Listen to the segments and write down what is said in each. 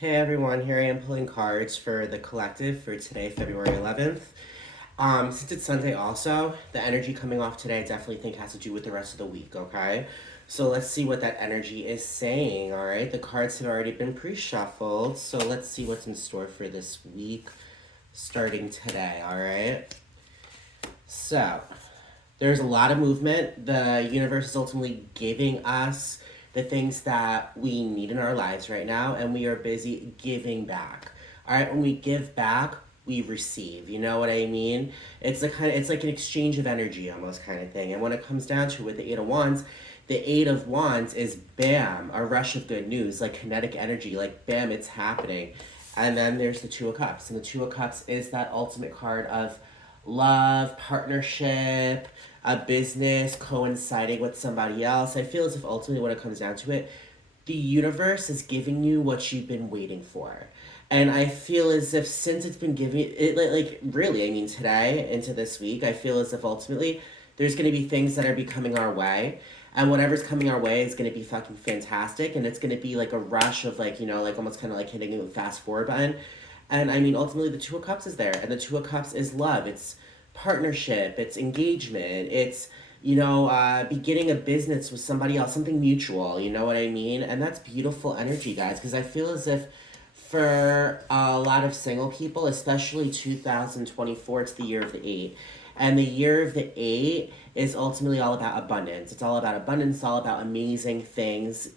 Hey everyone, here I am pulling cards for the collective for today, February 11th. Since it's Sunday also, the energy coming off today I definitely think has to do with the rest of the week, okay? So let's see what that energy is saying, alright? The cards have already been pre-shuffled, so let's see what's in store for this week starting today, alright? So, there's a lot of movement. The universe is ultimately giving us the things that we need in our lives right now, and we are busy giving back. All right, when we give back, we receive. You know what I mean? It's like an exchange of energy, almost kind of thing. And when it comes down to it, with the Eight of Wands is bam, a rush of good news, like kinetic energy, like bam, it's happening. And then there's the Two of Cups, and the Two of Cups is that ultimate card of love, partnership, a business coinciding with somebody else. I feel as if ultimately, when it comes down to it, the universe is giving you what you've been waiting for. And I feel as if since it's been giving it, like really, I mean, today into this week, I feel as if ultimately there's going to be things that are becoming our way. And whatever's coming our way is going to be fucking fantastic. And it's going to be like a rush of like, like almost kind of like hitting a fast forward button. And I mean, ultimately, the Two of Cups is there. And the Two of Cups is love. It's partnership. It's engagement. It's, beginning a business with somebody else, something mutual. You know what I mean? And that's beautiful energy, guys, because I feel as if for a lot of single people, especially 2024, it's the year of the eight. And the year of the eight is ultimately all about abundance. It's all about abundance, it's all about amazing things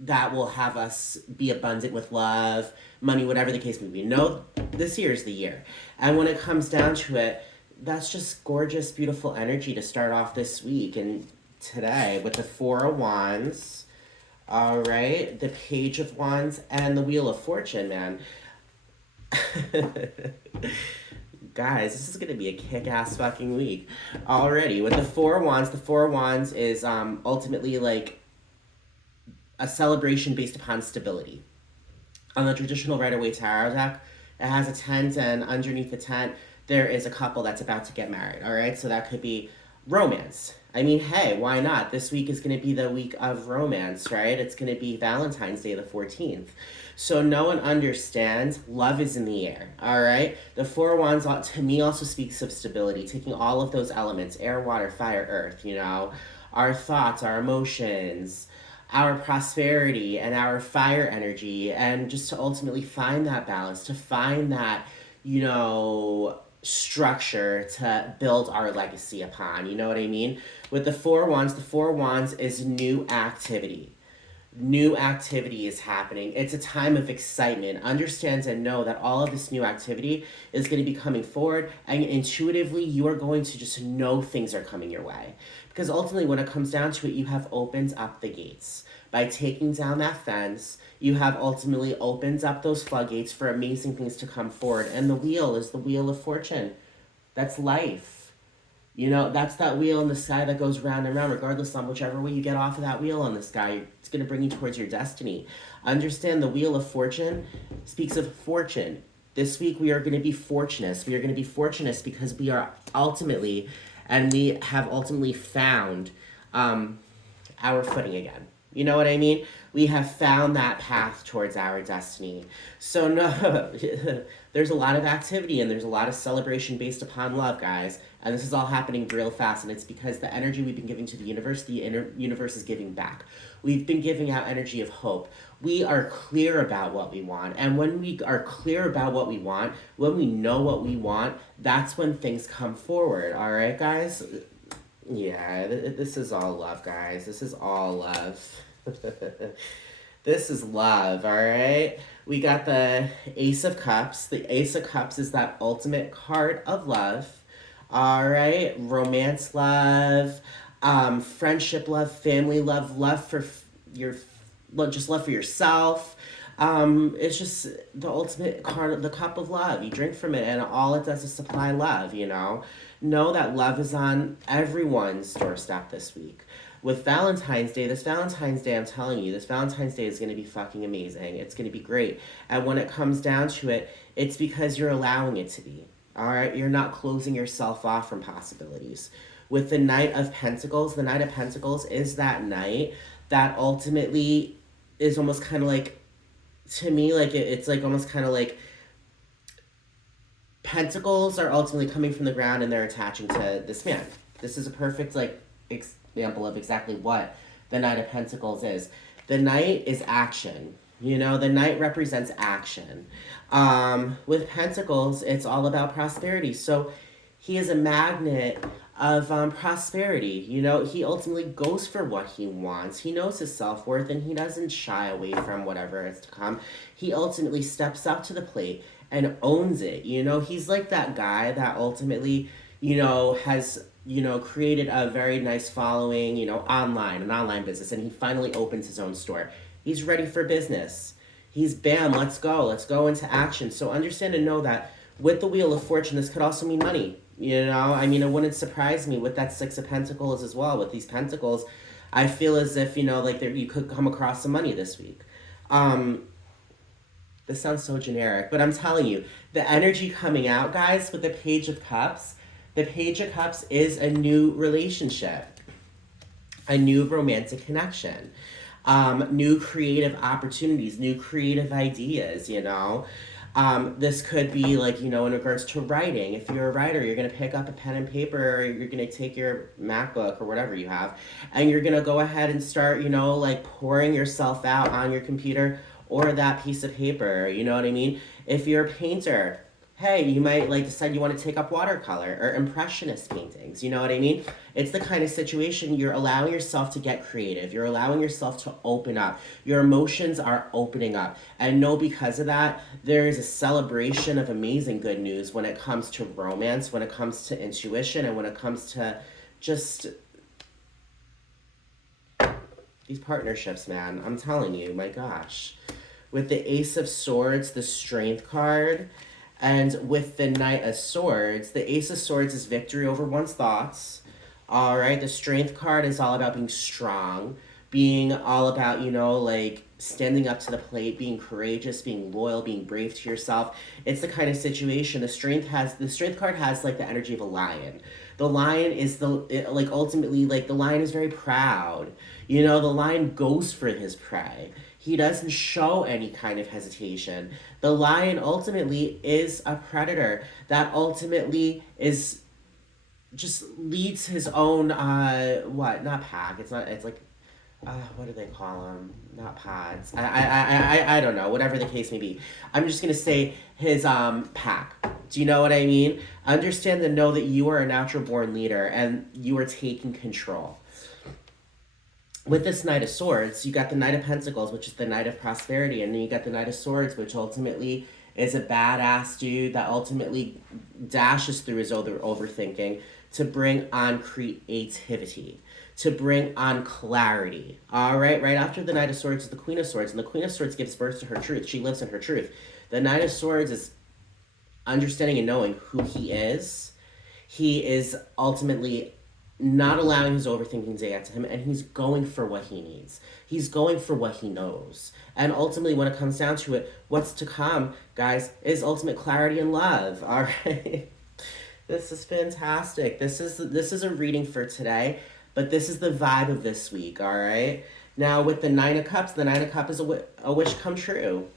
that will have us be abundant with love, money, whatever the case may be. No, this year is the year. And when it comes down to it, that's just gorgeous, beautiful energy to start off this week. And today, with the Four of Wands, all right, the Page of Wands, and the Wheel of Fortune, man. Guys, this is gonna be a kick-ass fucking week already. With the Four of Wands is ultimately like a celebration based upon stability. On the traditional Rider-Waite Tarot deck, it has a tent, and underneath the tent, there is a couple that's about to get married. All right, so that could be romance. I mean, hey, why not? This week is going to be the week of romance, right? It's going to be Valentine's Day, the 14th. So no one understands love is in the air, all right? The Four of Wands, to me, also speaks of stability, taking all of those elements air, water, fire, earth, our thoughts, our emotions, our prosperity, and our fire energy, and just to ultimately find that balance, to find that, structure to build our legacy upon. You know what I mean? With the Four Wands is new activity. New activity is happening. It's a time of excitement. Understand and know that all of this new activity is going to be coming forward, and intuitively, you are going to just know things are coming your way. Because ultimately, when it comes down to it, you have opened up the gates. By taking down that fence, you have ultimately opened up those floodgates for amazing things to come forward. And the wheel is the Wheel of Fortune. That's life. That's that wheel in the sky that goes round and round, regardless on whichever way you get off of that wheel on the sky. It's going to bring you towards your destiny. Understand the Wheel of Fortune speaks of fortune. This week we are going to be fortunate. We are going to be fortunate because we are ultimately, and we have ultimately found our footing again. You know what I mean? We have found that path towards our destiny. So no, there's a lot of activity and there's a lot of celebration based upon love, guys. And this is all happening real fast, and it's because the energy we've been giving to the universe is giving back. We've been giving out energy of hope. We are clear about what we want, and when we are clear about what we want, when we know what we want, that's when things come forward. All right, guys. Yeah, this is all love, guys. This is all love. This is love, all right? We got the Ace of Cups. The Ace of Cups is that ultimate card of love. All right, romance love, friendship love, family love, love for your, well, just love for yourself. It's just the ultimate card, the cup of love. You drink from it, and all it does is supply love. Know that love is on everyone's doorstep this week. With this Valentine's Day, I'm telling you, this Valentine's Day is going to be fucking amazing. It's going to be great. And when it comes down to it, it's because you're allowing it to be. All right? You're not closing yourself off from possibilities. With the Knight of Pentacles is that night that ultimately is almost kind of like to me, like it's like almost kind of like pentacles are ultimately coming from the ground and they're attaching to this man. This is a perfect like example of exactly what the Knight of Pentacles is. The Knight is action. You know, the Knight represents action. With Pentacles, it's all about prosperity. So he is a magnet of prosperity. You know, he ultimately goes for what he wants. He knows his self-worth and he doesn't shy away from whatever is to come. He ultimately steps up to the plate and owns it. You know, he's like that guy that ultimately, you know, has, you know, created a very nice following, you know, online, an online business, and he finally opens his own store. He's ready for business. He's bam, let's go into action. So understand and know that with the Wheel of Fortune, this could also mean money. You know, I mean, it wouldn't surprise me with that Six of Pentacles as well. With these Pentacles, I feel as if, you know, like there, you could come across some money this week. This sounds so generic, but I'm telling you, the energy coming out, guys, with the Page of Cups, the Page of Cups is a new relationship, a new romantic connection, new creative opportunities, new creative ideas, you know. This could be like, you know, in regards to writing. If you're a writer, you're going to pick up a pen and paper, or you're going to take your MacBook or whatever you have, and you're going to go ahead and start, you know, like pouring yourself out on your computer or that piece of paper. You know what I mean? If you're a painter, hey, you might like decide you want to take up watercolor or impressionist paintings. You know what I mean? It's the kind of situation you're allowing yourself to get creative. You're allowing yourself to open up. Your emotions are opening up. And know because of that, there is a celebration of amazing good news when it comes to romance, when it comes to intuition, and when it comes to just these partnerships, man. I'm telling you, my gosh. With the Ace of Swords, the Strength card, and with the Knight of Swords, the Ace of Swords is victory over one's thoughts. All right, the Strength card is all about being strong, being all about, you know, like standing up to the plate, being courageous, being loyal, being brave to yourself. It's the kind of situation the Strength card has like the energy of a lion. The lion is like ultimately like the lion is very proud. You know, the lion goes for his prey. He doesn't show any kind of hesitation. The lion ultimately is a predator that ultimately is just leads his own what, not pack, it's not, it's like what do they call them, not pods, I don't know, whatever the case may be. I'm just gonna say his pack. Do you know what I mean? Understand and know that you are a natural born leader and you are taking control. With this Knight of Swords, you got the Knight of Pentacles, which is the Knight of Prosperity, and then you got the Knight of Swords, which ultimately is a badass dude that ultimately dashes through his overthinking to bring on creativity, to bring on clarity. All right, right after the Knight of Swords is the Queen of Swords, and the Queen of Swords gives birth to her truth. She lives in her truth. The Knight of Swords is understanding and knowing who he is. He is ultimately not allowing his overthinking to get to him, and he's going for what he needs. He's going for what he knows. And ultimately, when it comes down to it, what's to come, guys, is ultimate clarity and love. All right. This is fantastic. This is a reading for today, but this is the vibe of this week, all right? Now, with the Nine of Cups, the Nine of Cups is a wish come true.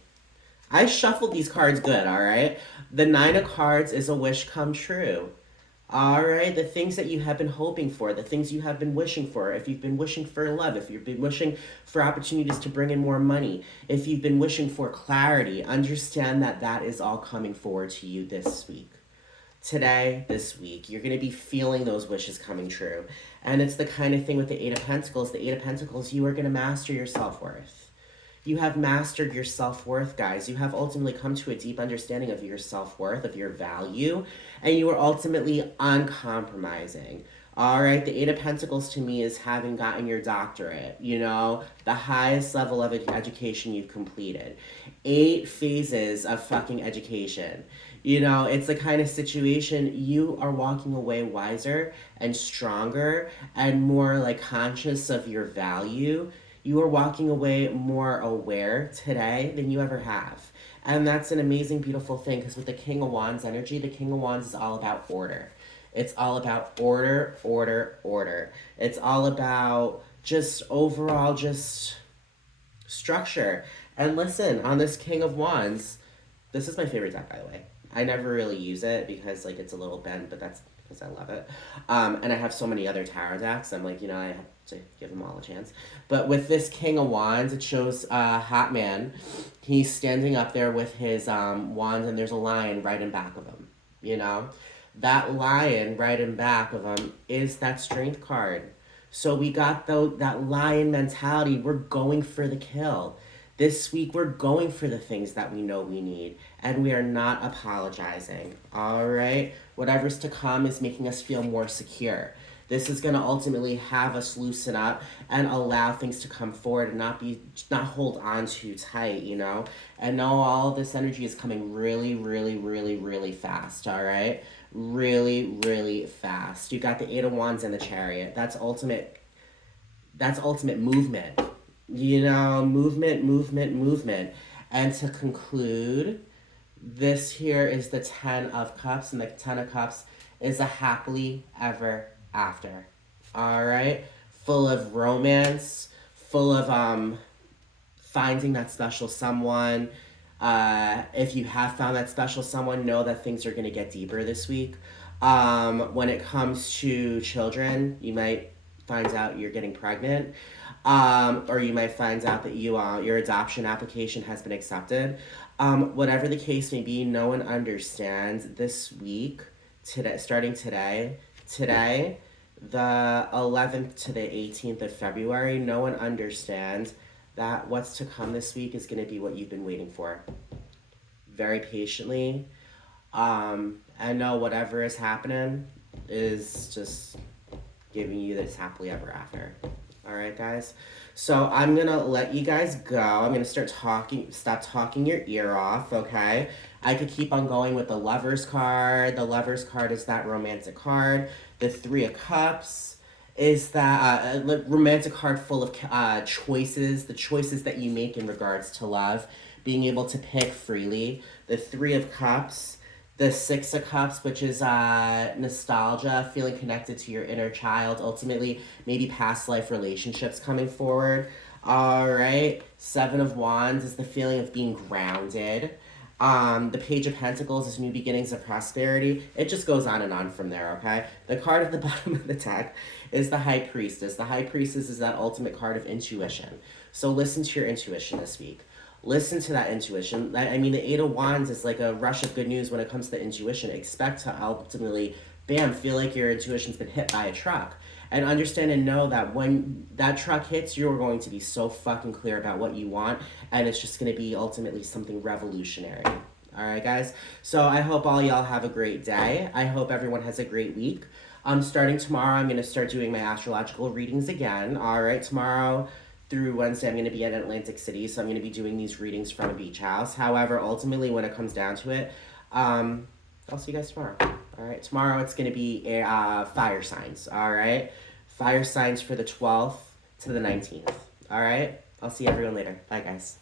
I shuffled these cards good, all right? The Nine of Cards is a wish come true. All right, the things that you have been hoping for, the things you have been wishing for, if you've been wishing for love, if you've been wishing for opportunities to bring in more money, if you've been wishing for clarity, understand that that is all coming forward to you this week. Today, this week, you're going to be feeling those wishes coming true. And it's the kind of thing with the Eight of Pentacles. The Eight of Pentacles, you are going to master your self-worth. You have mastered your self-worth, guys. You have ultimately come to a deep understanding of your self-worth, of your value, and you are ultimately uncompromising. All right, the Eight of Pentacles to me is having gotten your doctorate, you know, the highest level of education you've completed. 8 phases of fucking education. You know, it's the kind of situation you are walking away wiser and stronger and more like conscious of your value. You are walking away more aware today than you ever have. And that's an amazing, beautiful thing because with the King of Wands energy, the King of Wands is all about order. It's all about order, order, order. It's all about just overall just structure And listen, on this King of Wands, this is my favorite deck, by the way. I never really use it because like it's a little bent, but that's because I love it. And I have so many other tarot decks. I'm like, I have to give them all a chance. But with this King of Wands, it shows Hot Man. He's standing up there with his wand, and there's a lion right in back of him. You know, that lion right in back of him is that strength card. So we got that lion mentality. We're going for the kill. This week, we're going for the things that we know we need, and we are not apologizing. All right? Whatever's to come is making us feel more secure. This is going to ultimately have us loosen up and allow things to come forward and not hold on too tight, And know all of this energy is coming really, really, really, really fast, all right? Really, really fast. You got the Eight of Wands and the Chariot. That's ultimate movement. Movement, movement, movement. And to conclude, this here is the Ten of Cups, and the Ten of Cups is a happily ever after. All right? Full of romance, full of finding that special someone. If you have found that special someone, know that things are going to get deeper this week. When it comes to children, you might find out you're getting pregnant. Or you might find out that your adoption application has been accepted. Whatever the case may be, no one understands this week, starting today, the 11th to the 18th of February, no one understands that what's to come this week is going to be what you've been waiting for. Very patiently. And know whatever is happening is just giving you this happily ever after. All right, guys. So I'm going to let you guys go. I'm going to stop talking your ear off, okay? I could keep on going with the Lover's card. The Lover's card is that romantic card. The Three of Cups is that romantic card full of choices, the choices that you make in regards to love, being able to pick freely. The Three of Cups. The Six of Cups, which is nostalgia, feeling connected to your inner child, ultimately maybe past life relationships coming forward. All right. Seven of Wands is the feeling of being grounded. The Page of Pentacles is new beginnings of prosperity. It just goes on and on from there, okay? The card at the bottom of the deck is the High Priestess. The High Priestess is that ultimate card of intuition. So listen to your intuition this week. Listen to that intuition. I mean, the Eight of Wands is like a rush of good news when it comes to intuition. Expect to ultimately, feel like your intuition's been hit by a truck. And understand and know that when that truck hits, you're going to be so fucking clear about what you want. And it's just going to be ultimately something revolutionary. All right, guys? So I hope all y'all have a great day. I hope everyone has a great week. Starting tomorrow, I'm going to start doing my astrological readings again. All right, tomorrow through Wednesday, I'm going to be at Atlantic City, so I'm going to be doing these readings from a beach house. However, ultimately, when it comes down to it, I'll see you guys tomorrow. All right, tomorrow it's going to be fire signs. All right, fire signs for the 12th to the 19th. All right, I'll see everyone later. Bye, guys.